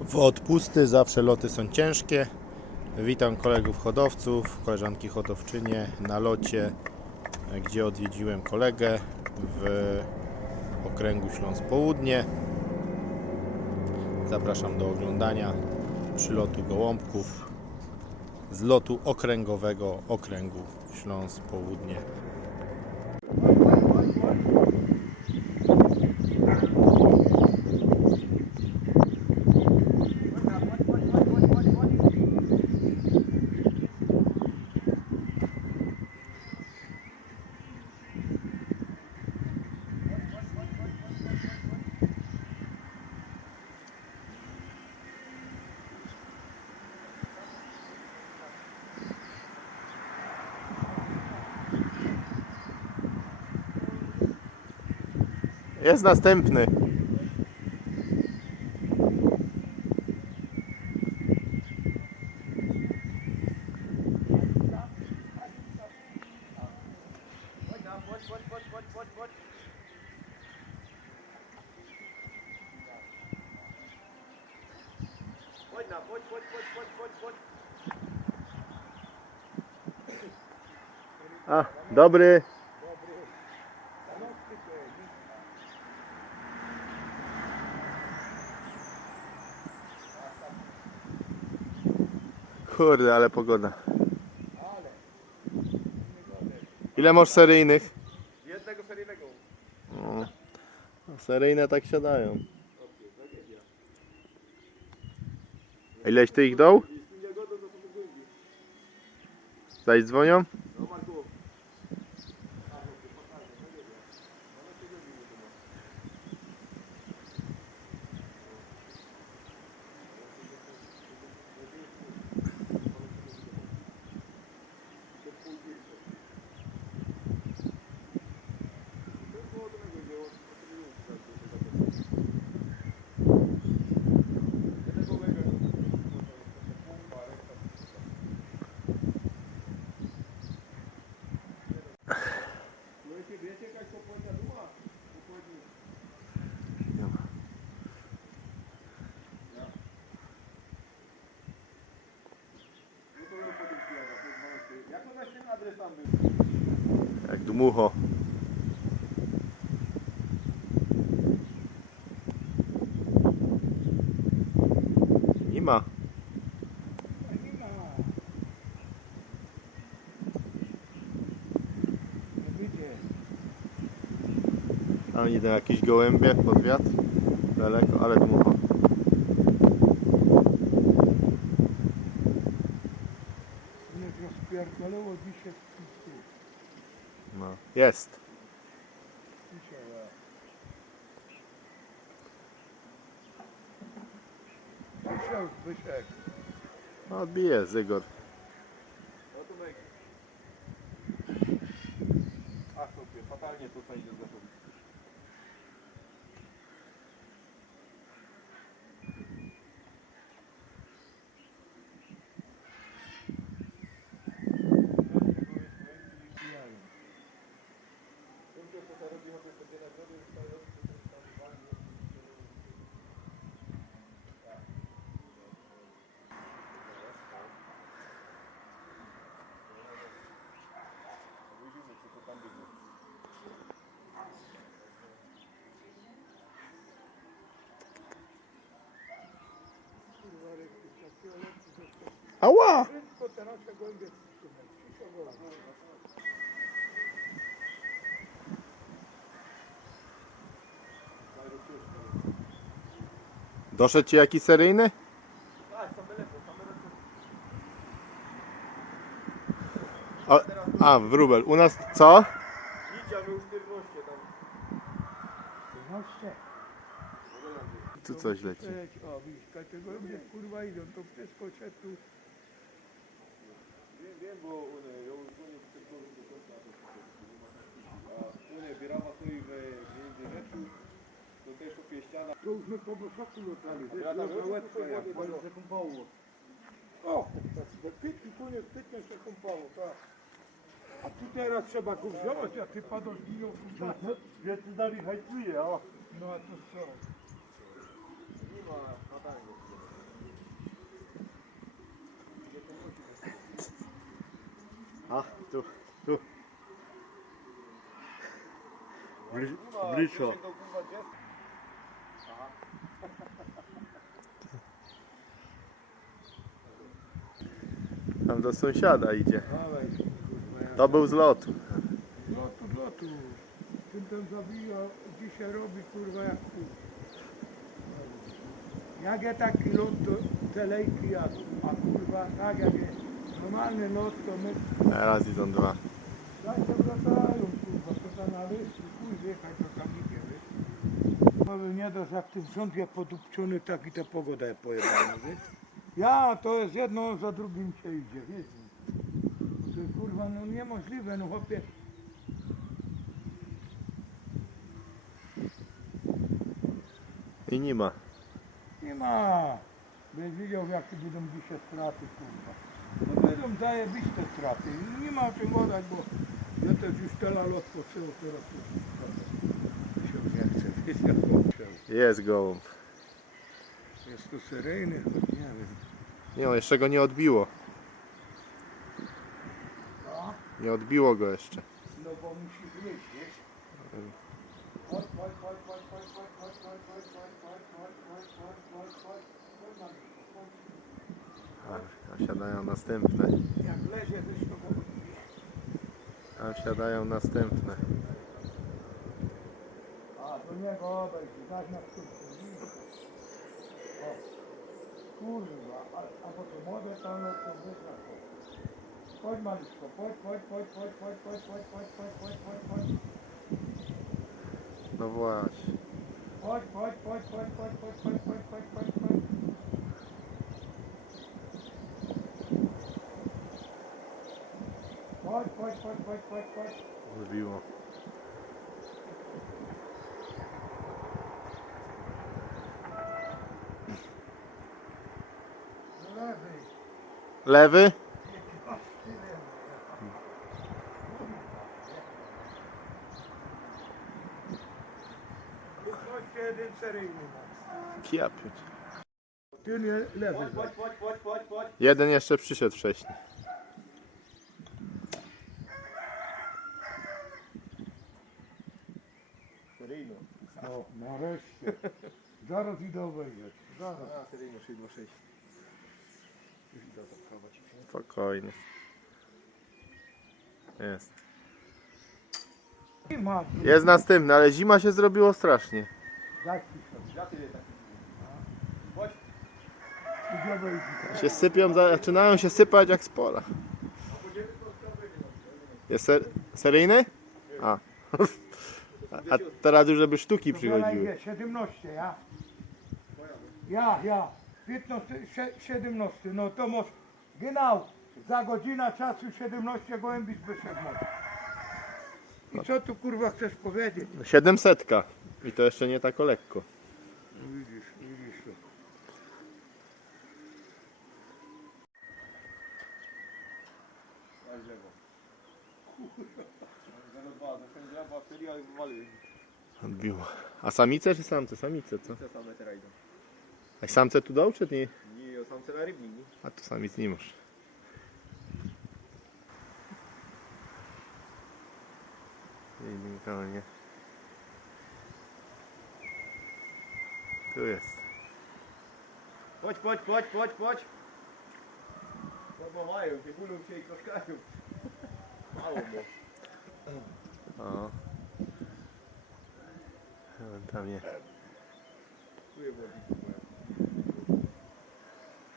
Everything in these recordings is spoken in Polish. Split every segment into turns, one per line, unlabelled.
W odpusty zawsze loty są ciężkie. Witam kolegów hodowców, koleżanki hodowczynie na locie, gdzie odwiedziłem kolegę w okręgu Śląsk Południe. Zapraszam do oglądania przylotu gołąbków z lotu okręgowego okręgu Śląsk Południe. Jest następny. A, dobry. Kurde, ale pogoda. Ile masz seryjnych?
Jednego seryjnego.
O, seryjne tak siadają. Ileś ty ich dał? Zaś dzwonią?
No Marku. No jeśli wiecie jakaś popłynna duma, popłynni.
Nie ma.
No to ją potem przyjadę, to jest malutki. Jak to właśnie ten adres tam był?
Jak dmucho. Nie ma. Tam idą jakieś gołębie pod wiatr. Daleko, ale dmucho.
Dzisiaj.
Jest. No odbije Zygor.
To myk. A sobie, fatalnie to fajnie zeszło.
Wszystko te nasze gołębie. Wszystko gołębie.
Doszedł ci jaki seryjny? A, a wróbel. U nas co?
Nicia, my już 14 tam.
13.
Tu coś leci.
O widzisz, kurwa idą, to wszystko się tu...
Bo one, ja już dzwonię przed górą do końca, a to A one, Bierawa stoi w między rzeczu, to też opie ściana.
To już my po bosaku lotali, wiesz,
Ja tam
na
już
łebka jak
wody
bardzo
się kąpało.
O, we kwietniu, koniec kwietnia się kąpało, tak. A tu teraz trzeba go wziąć, a ty padasz giną kurwa.
Wiecie, dalej hajtuje, o.
No a to co?
Nie ma
tu, tu. Bli- Bliczo. Tam do sąsiada idzie. To był z lotu.
lotu, lotu. Tym tam zabija, dzisiaj robi kurwa jak tu. Jak ja taki lot to te lejki a kurwa tak jak jest normalny lot to my
Teraz idą dwa.
tak się wracają kurwa, to tam na wyspy, chuj wjechać to tam idzie, wiesz. Powiem nie dość jak ten rząd jest podupczony, tak i ta pogoda jest pojebana, wiesz. Ja to jest jedno za drugim się idzie, wiesz. To jest kurwa no niemożliwe, no chłopie.
I nie ma.
Nie ma. Będziesz widział jakie będą dzisiaj straty, kurwa. No będą zajebiste straty. Nie ma o czym gadać, bo ja też już tyle lot potrzeba teraz. to Się nie chce, potrzeba.
Jest gołąb.
Jest to seryjny, choć nie wiem.
Nie, on jeszcze go nie odbiło. Nie odbiło go jeszcze.
No bo musi wyjść, wiesz? Chodź.
A siadają następne.
Jak lezie, to go
Tam siadają następne.
A, do niego obejść, dać na. O, kurwa, a, a bo to młode to ono to wygra. Chodź Mariszko, chodź, chodź, chodź, chodź, chodź, chodź, chodź, chodź, chodź, chodź, chodź, chodź.
No właśnie.
Chodź, chodź, chodź, chodź, chodź, chodź, chodź, chodź, chodź, chodź, chodź. Chodź, chodź, chodź, chodź, chodź, chodź. Wybiło.
Lewy.
Lewy?
Jeden jeszcze przyszedł wcześniej.
Seryjno.
O, nareszcie. Zaraz idę obejrzeć. Zaraz.
A, seryjno 626. Już idę.
Spokojnie. Jest. Jest następny, ale zima się zrobiło strasznie.
Ja tyle tak. Chodź.
Idę obejrzeć.
Się sypią, zaczynają się sypać jak z pola. Jest ser, seryjny? A. A teraz już żeby sztuki przychodziły.
Idzie, 17, ja? Ja, ja. 15, sie- 17, no to może, genau, za godzinę czasu 17 gołębi wyszedł może. I co tu kurwa chcesz powiedzieć?
700. I to jeszcze nie tak o lekko.
Widzisz, widzisz to.
Lewo.
Odbiło. A samice czy samce? Samice, co?
Te same teraz idą.
A samce tu dał, czy nie?
Nie, samce na rybnik, nie?
A tu samic nie masz. Nie, nikogo nie. Tu jest.
Chodź, chodź, chodź, chodź, chodź. Bo mają, się gulą się i kroszkają.
O. Tam
je.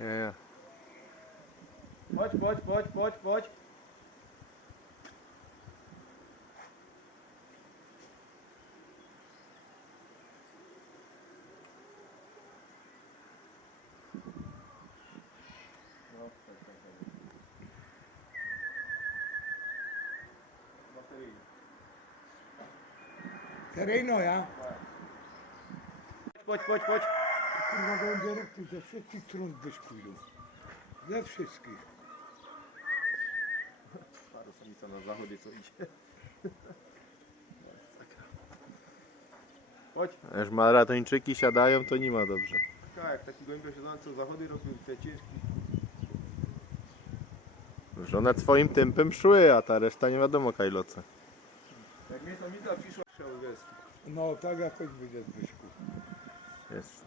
Ja, ja.
Chodź, chodź, chodź, chodź, chodź. No, tak, tak, tak. Bateryjny.
Seryjno, ja?
Chodź, chodź, chodź.
Kurwa gołębie rekty ze wszystkich stron wyskują. Ze wszystkich.
Paru samica na zachodzie co idzie. Chodź.
A Już maratończyki siadają, to nie ma dobrze.
Tak, taki gołębia siedzący co zachody robił te ciężki.
Że one twoim tempem szły, a ta reszta nie wiadomo kajloce.
Jak mnie samica przyszła.
No tak jakoś będzie Zbyszku.
Jest.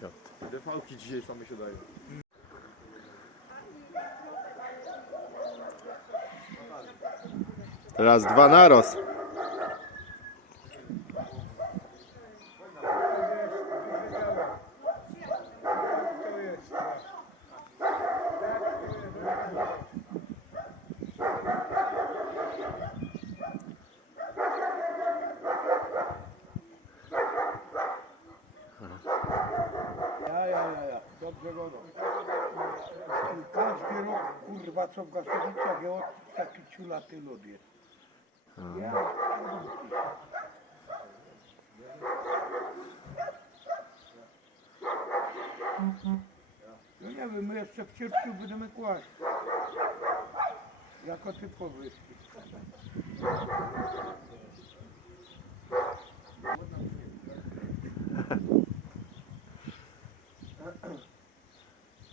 Siot.
DV-ki dzisiaj same się dają.
Teraz dwa naroz.
To jest. Ja, ja, ja, ja. Godą. Każdy rok, kurwa, co w Gasowicach jest taki ciulaty lud jest. Ja, No nie wiem, my jeszcze w sierpniu będziemy kłaść. Jako typowy.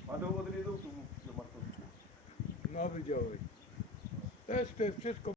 A do wody nie do tu do Markowskiego.
No widziałeś. Jest, to jest wszystko